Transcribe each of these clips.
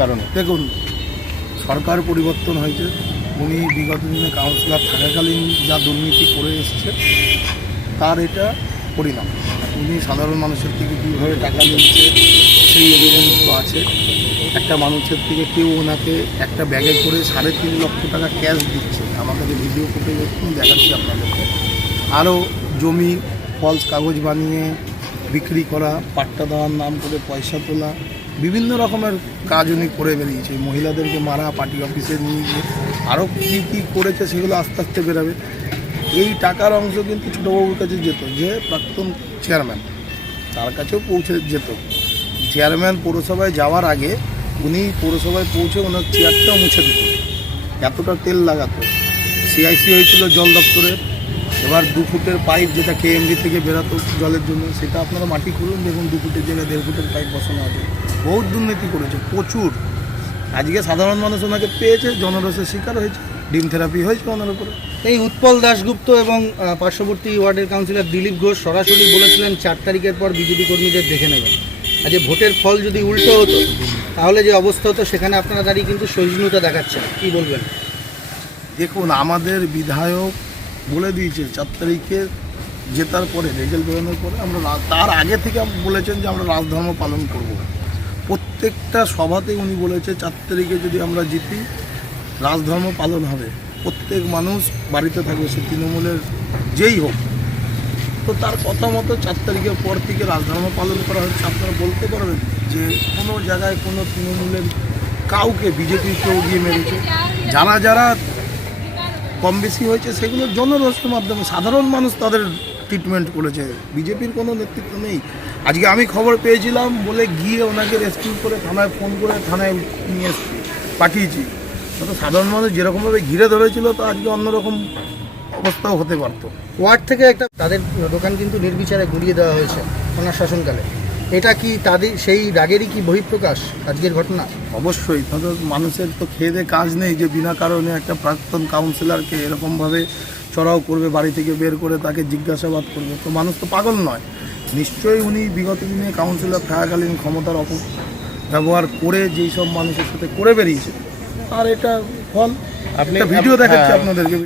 কারণে? দেখুন, সরকার পরিবর্তন হয়েছে, উনি বিগত দিনে কাউন্সিলর থাকাকালীন যা দুর্নীতি করে এসছে তার এটা পরিণাম। উনি সাধারণ মানুষের থেকে কীভাবে টাকা নিচ্ছে সেই এভিডেন্স তো আছে। একটা মানুষের থেকে কেউ ওনাকে একটা ব্যাগে করে 3.5 লক্ষ টাকা ক্যাশ দিচ্ছে, আমাদের ভিডিও ফুটেজ দেখাচ্ছি আপনাদেরকে। আরও জমি ফলস কাগজ বানিয়ে বিক্রি করা, পাট্টা দেওয়ার নাম করে পয়সা তোলা, বিভিন্ন রকমের কাজ উনি করে বেরিয়েছে। মহিলাদেরকে মারা, পার্টি অফিসে নিয়ে গিয়ে আরও কী কী করেছে সেগুলো আস্তে আস্তে বেরোবে। এই টাকার অংশ কিন্তু ছোটোবাবুর কাছে যেত, যে প্রাক্তন চেয়ারম্যান, তার কাছেও পৌঁছে যেত। চেয়ারম্যান পৌরসভায় যাওয়ার আগে উনি পৌরসভায় পৌঁছে ওনার চেয়ারটাও মুছে দিত, এতটা তেল লাগাতো। সিআইসি হয়েছিল জল দপ্তরের, এবার 2 ফুটের পাইপ যেটা কেএমডি থেকে বেরাতো জলের জন্য, সেটা আপনারা মাটি খুলুন, দেখুন 2 ফুটের জায়গায় 1.5 ফুটের পাইপ বসানো আছে। বহুত দুর্নীতি করেছে, প্রচুর। আজকে সাধারণ মানুষ ওনাকে পেয়েছে, জনরসের শিকার হয়েছে, ডিম থেরাপি হয়েছে ওনার উপরে। এই উৎপল দাশগুপ্ত এবং পার্শ্ববর্তী ওয়ার্ডের কাউন্সিলর দিলীপ ঘোষ সরাসরি বলেছিলেন 4 তারিখের পর বিজেপি কর্মীদের দেখে নেবেন। আজ ভোটের ফল যদি উল্টো হতো তাহলে যে অবস্থা হতো, সেখানে আপনারা দাঁড়িয়ে কিন্তু সহিষ্ণুতা দেখাচ্ছেন, কী বলবেন? দেখুন, আমাদের বিধায়ক বলে দিয়েছে 4 তারিখে জেতার পরে, রেজাল্ট বেরোনোর পরে আমরা, তার আগে থেকে বলেছেন যে আমরা রাজধর্ম পালন করব। প্রত্যেকটা সভাতেই উনি বলেছে 4 তারিখে যদি আমরা জিতি রাজধর্ম পালন হবে, প্রত্যেক মানুষ বাড়িতে থাকবে, সে তৃণমূলের যেই হোক। তো তার কথা মতো 4 তারিখের পর থেকে রাজধর্ম পালন করা হচ্ছে। আপনারা বলতে পারবেন যে কোনো জায়গায় কোনো তৃণমূলের কাউকে বিজেপির কেউ গিয়ে মেরেছে? যারা যারা কম বেশি হয়েছে সেগুলো জনরসের মাধ্যমে সাধারণ মানুষ তাদের ট্রিটমেন্ট করেছে, বিজেপির কোনো নেতৃত্ব নেই। আজকে আমি খবর পেয়েছিলাম বলে গিয়ে ওনাকে রেস্কিউ করে থানায় ফোন করে থানায় নিয়ে পাঠিয়েছি। তো সাধারণ মানুষ যেরকমভাবে ঘিরে ধরেছিল, তো আজকে অন্যরকম অবস্থাও হতে পারতো। ওয়ার্ড থেকে একটা তাদের দোকান কিন্তু নির্বিচারে গুঁড়িয়ে দেওয়া হয়েছে ওনার শাসনকালে, এটা কি তাদের সেই রাগেরই কি বহিঃপ্রকাশ আজকের ঘটনা? অবশ্যই, তাদের মানুষের তো খেয়ে দিয়ে কাজ নেই যে বিনা কারণে একটা প্রাক্তন কাউন্সিলরকে এরকমভাবে চড়াও করবে, বাড়ি থেকে বের করে তাকে জিজ্ঞাসাবাদ করবে। তো মানুষ তো পাগল নয়। নিশ্চয়ই উনি বিগত দিনে কাউন্সিলর থাকাকালীন ক্ষমতার ব্যবহার করে যেই সব মানুষের সাথে করে বেরিয়েছে, আর এটা ফল। আপনি ভিডিও দেখাচ্ছি আপনাদেরকে,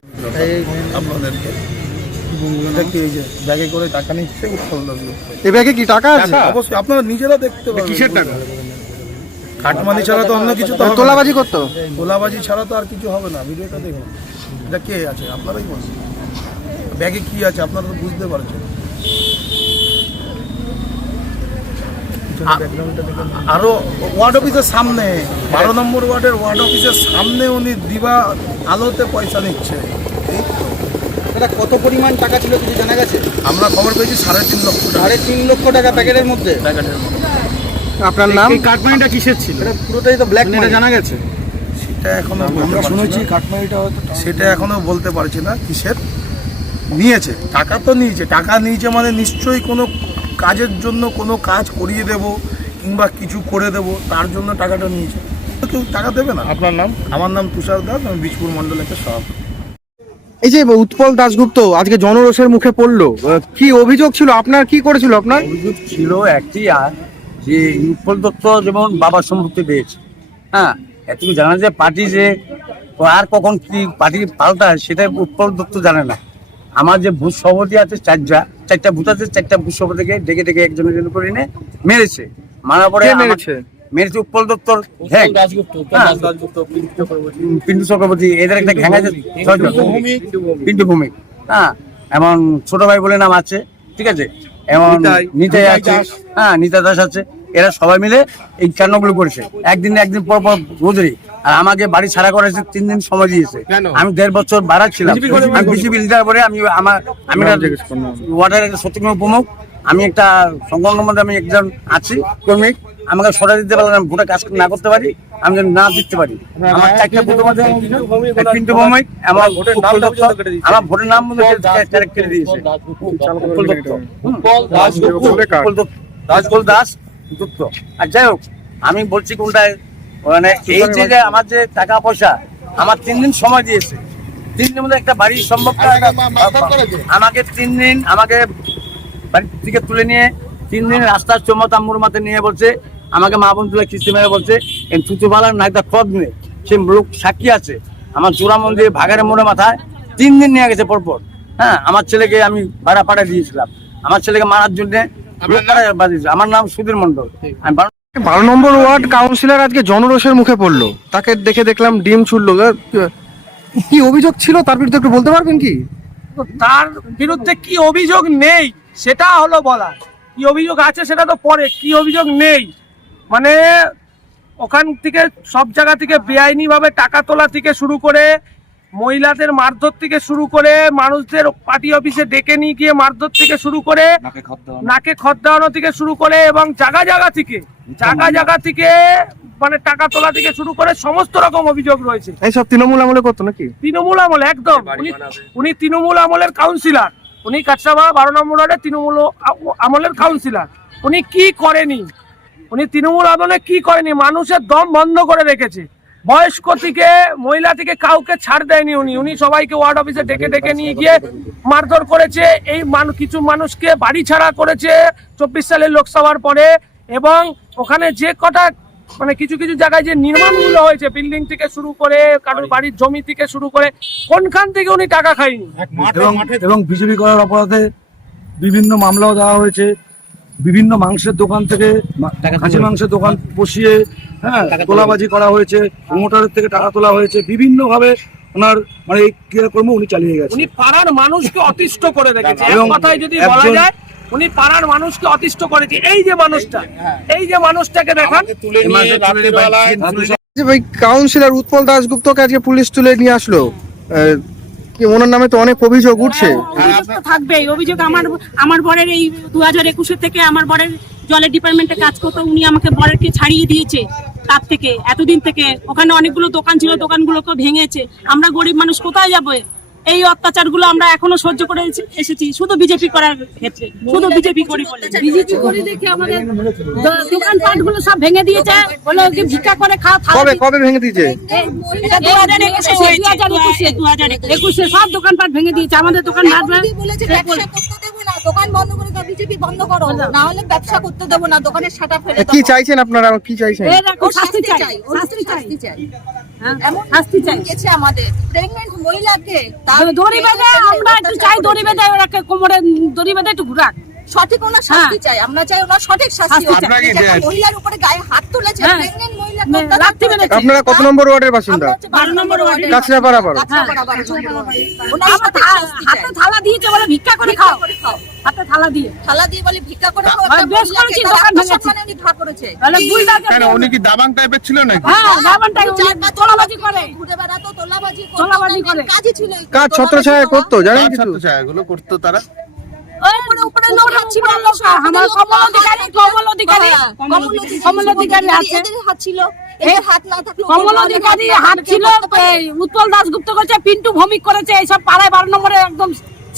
দেখি এই যে ব্যাগে করে টাকা নিচ্ছে উৎপল দাশগুপ্ত। এই ব্যাগে কি টাকা আছে? অবশ্যই আপনারা নিজেরা দেখতে পাবেন। কিসের টাকা? কাটমানি ছাড়া তো অন্য কিছু তো হবে না। তোলাবাজি করতো? তোলাবাজি ছাড়া তো আর কিছু হবে না। ভিডিওটা দেখুন, এটা কে আছে আপনারাই বলছেন, ব্যাগে কি আছে আপনারা তো বুঝতে পারছেন। আরো ওয়ার্ড অফিসের সামনে, 12 নম্বর ওয়ার্ডের ওয়ার্ড অফিসের সামনে উনি দিবা আলোতে পয়সা নিচ্ছে। এটা কত পরিমাণ টাকা ছিল কিছু জানা গেছে? আমরা খবর পেয়েছি 3.5 লক্ষ টাকা। 3.5 লক্ষ টাকা প্যাকেটের মধ্যে। আপনার নাম? এই কাটমানিটা কিসের ছিল? এটা পুরোটাই তো ব্ল্যাক মানি, জানা গেছে। সেটা এখনো আমরা শুনেছি কাটমানিটা, সেটা এখনো বলতে পারছি না কিসের নিয়েছে। টাকা তো নিয়েছে, টাকা নিয়েছে মানে নিশ্চয়ই কোনো কাজের জন্য, কোনো কাজ করিয়ে দেব কিংবা কিছু করে দেব, তার জন্য টাকাটা নিয়েছে। কেউ টাকা দেবে না। আপনার নাম? আমার নাম তুষার দাস, আমি বীজপুর মণ্ডলের সভাপতি। এই যে উৎপল দাশগুপ্ত আজকে জনরোষের মুখে পড়লো, কি অভিযোগ ছিল আপনার? কি করেছিল আপনার? অভিযোগ ছিল একটি, আর যে উৎপল দত্ত যেমন বাবার সম্পত্তি পেয়েছে, হ্যাঁ, তুমি জানা যে পার্টি যে আর কখন কি পার্টি পাল্টায় সেটা উৎপল দত্ত জানে না। আমার যে বুথ সভাপতি আছে, 4টা বুথ আছে, 4টা বুথ সভাপতিকে ডেকে ডেকে একজনের করে এনে মেরেছে। মারার পরে মেরেছে উৎপল দত্তর ঘ্যাং, পিন্টু চক্রবর্তী, এদের একটা ঘ্যাং আছে, পিন্টু ভূমিক, হ্যাঁ, এমন ছোট ভাই বলে নাম আছে, ঠিক আছে, এমন নিতাই আছে, হ্যাঁ, নিতা দাস আছে। এরা সবাই মিলে এই কাণ্ডগুলো করেছে। একদিন পর পর রোজই। আর আমাকে বাড়ি ছাড়া করেছে, 3 দিন সময় দিয়েছে। আমি 1.5 বছর বাড়া ছিলাম। আমি বিজেপি লিডার পরে আমি ওয়ার্ডের একটা সত্যিকার প্রমুখ, আমি একটা সংগঠনের মধ্যে আমি একজন আছি কর্মী। আমাকে সরাই দিতে পারলাম, ভোটে কাজ না করতে পারি, আমি যেন না দিতে পারি। আমার 4টা ভোটের মধ্যে পিন্টু ভৌমিক, আমার ভোটের নাম কেটে দিয়েছে উৎপল দাস গুপ্ত। আর যাই হোক, আমি বলছি কোনটায়, মানে এই যে আমার যে টাকা পয়সা, আমার 3 দিন সময় দিয়েছে। 3 দিনের মধ্যে একটা বাড়ি সম্ভব, আমাকে 3 দিন আমাকে বাড়ি থেকে তুলে নিয়ে 3 দিন রাস্তার চমতাম্মুর মাথায় নিয়ে বলছে আমাকে মা বোন তুলে কিস্তি মেরে বলছে এই চুচুপালার না একটা খদ নেই, সে লোক সাক্ষী আছে। আমার চূড়া মন্দিরে ভাগাড়ের মোড়ে মাথায় 3 দিন নিয়ে গেছে পরপর। হ্যাঁ, আমার ছেলেকে আমি ভাড়া পাঠিয়ে দিয়েছিলাম, আমার ছেলেকে মারার জন্য আমার নাম সুধীর মন্ডল। আমি 12 নম্বর ওয়ার্ড কাউন্সিলর আজকে জনরোষের মুখে পড়লো, তাকে দেখে দেখলাম ডিম ছুড়লো। কি অভিযোগ ছিল তার বিরুদ্ধে একটু বলতে পারবেন কি? তার বিরুদ্ধে কি অভিযোগ নেই সেটা হলো বলা, কি অভিযোগ আছে সেটা তো পরে, কি অভিযোগ নেই মানে ওখান থেকে সব জায়গা থেকে বেআইনি ভাবে টাকা তোলা থেকে শুরু করে, মহিলাদের মারধর থেকে শুরু করে, মানুষদের পার্টি অফিসে ডেকে নিয়ে গিয়ে মারধর থেকে শুরু করে, নাকে খত দেওয়ানো থেকে শুরু করে, এবং জায়গা জায়গা থেকে মানে টাকা তোলা থেকে শুরু করে সমস্ত রকম অভিযোগ রয়েছে। এইসব তৃণমূল আমলে করতো নাকি? তৃণমূল আমলে একদম, উনি তৃণমূল আমলের কাউন্সিলর, উনি কাছড়াপাড়া 12 নম্বর ওয়ার্ডে তৃণমূল আমলের কাউন্সিলর। উনি কি করেনি, উনি তৃণমূল আমলে কি করেনি? মানুষের দম বন্ধ করে রেখেছে, বয়স্ক থেকে মহিলা থেকে কাউকে ছাড় দেয়নি উনি সবাইকে ওয়ার্ড অফিসে ডেকে নিয়ে গিয়ে মারধর করেছে। এই কিছু মানুষকে বাড়ি ছাড়া করেছে 24 সালের লোকসভার পরে, এবং ওখানে যে কটা মানে কিছু জায়গায় যে নির্মাণগুলো হয়েছে, বিল্ডিং থেকে শুরু করে, কারোর বাড়ির জমি থেকে শুরু করে, কোনখান থেকে উনি টাকা খায়নি। এবং বিজেপি করার অপরাধে বিভিন্ন মামলাও দেওয়া হয়েছে। বিভিন্ন মাংসের দোকান থেকে খাসি মাংসের দোকান বসিয়ে তোলাবাজি করা হয়েছে, প্রমোটারের থেকে টাকা তোলা হয়েছে। বিভিন্ন ভাবে ওনার মানে এই ক্রিয়াকর্ম উনি চালিয়ে গেছেন। উনি পাড়ার মানুষকে অতিষ্ঠ করে রেখেছে, এক কথায় যদি বলা যায় উনি পাড়ার মানুষকে অতিষ্ঠ করেছে। এই যে মানুষটাকে দেখান, ভাই কাউন্সিলর উৎপল দাশগুপ্তকে আজকে পুলিশ তুলে নিয়ে আসলো, কি ওনার নামে তো অনেক অভিযোগ উঠছে। অভিযোগ তো থাকবেই, অভিযোগ আমার বরের এই 2021 থেকে আমার বরের জলের ডিপার্টমেন্টে কাজ করতো, উনি আমাকে বরেরকে ছাড়িয়ে দিয়েছে। তার থেকে এতদিন থেকে ওখানে অনেকগুলো দোকান ছিল, দোকানগুলোকে ভেঙেছে। আমরা গরিব মানুষ কোথায় যাবো? এই অত্যাচারগুলো আমরা এখনো সহ্য করে এসেছি, শুধু বিজেপি করার ক্ষেত্রে, শুধু বিজেপি করি বলে। বিজেপি করে দেখে আমাদের দোকানপাটগুলো সব ভেঙে দিয়েছে, বলে ভিক্ষা করে খাও। কবে ভেঙে দিয়েছে? 2021 সব দোকানপাট ভেঙে দিয়েছে। আমাদের দোকান দোকান বন্ধ করে দাও, বিজেপি বন্ধ করো, না হলে ব্যবসা করতে দেবো না, দোকানের শাটার ফেলে দাও। কি চাইছেন আপনারা, কি চাইছেন? শাস্তি চাই। এমন শাস্তি চাই গেছে আমাদের প্রেগন্যান্ট মহিলাকে, দড়ি বেঁধে আমরা একটু চাই, দড়ি বেঁধে ওরাকে কোমরে দড়ি বেঁধে একটু ঘুরাক। সঠিক ওনার শাস্তি চাই, আমরা চাই ওনার সঠিক শাস্তি। মহিলার উপরে গায়ে হাত তুলেছে, প্রেগন্যান্ট মহিলা। আপনারা কত নম্বর ওয়ার্ডের বাসিন্দা? 12 নম্বর ওয়ার্ডে। কাছড়াপাড়া। হাতে থালা দিয়েছে, বলে ভিক্ষা করে খাও। হাতে থালা দিয়ে বলে ভিক্ষা করে খাও। বেশ করেছি, দোকান ভেঙেছে। উনি ভাগ করেছে। তাহলে কেন উনি কি দাবাং টাইপের ছিল নাকি? হ্যাঁ, দাবাং টাইপের, তোলাবাজি করে, ঘুরে বেড়াতো, তোলাবাজি করে। কাজই ছিল। কাজ ছত্রছায়া করতো, জানেন কিছু? ছত্রছায়াগুলো করতো তারা। উপরে লোক হাত ছিল, আমার কমল অধিকারী আছে, এদের হাত ছিল। এদের হাত না থাকলে কমল অধিকারী হাত ছিল। উৎপল দাশগুপ্ত করেছে, পিন্টু ভৌমিক করেছে, এইসব পাড়ায় 12 নম্বরে একদম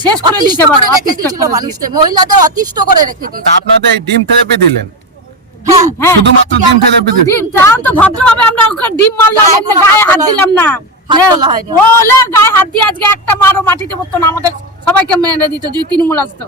শেষ করে দিয়েছে। মহিলাদের অতিষ্ঠ করে রেখে দিয়েছে। আপনাদের এই ডিম থেরাপি দিলেন? হ্যাঁ, শুধুমাত্র ডিম থেরাপি দিলেন? ডিম তো ভদ্রভাবে আমরা ওকে ডিম মারলাম, গায়ে হাত দিলাম না। হাত তোলা হয়নি। ওলে গায়ে হাত দিয়ে আজকে একটা মারও মাটিতে পড়তো না, আমাদের সবাইকে মেরে দিত যদি তৃণমূল আসতো।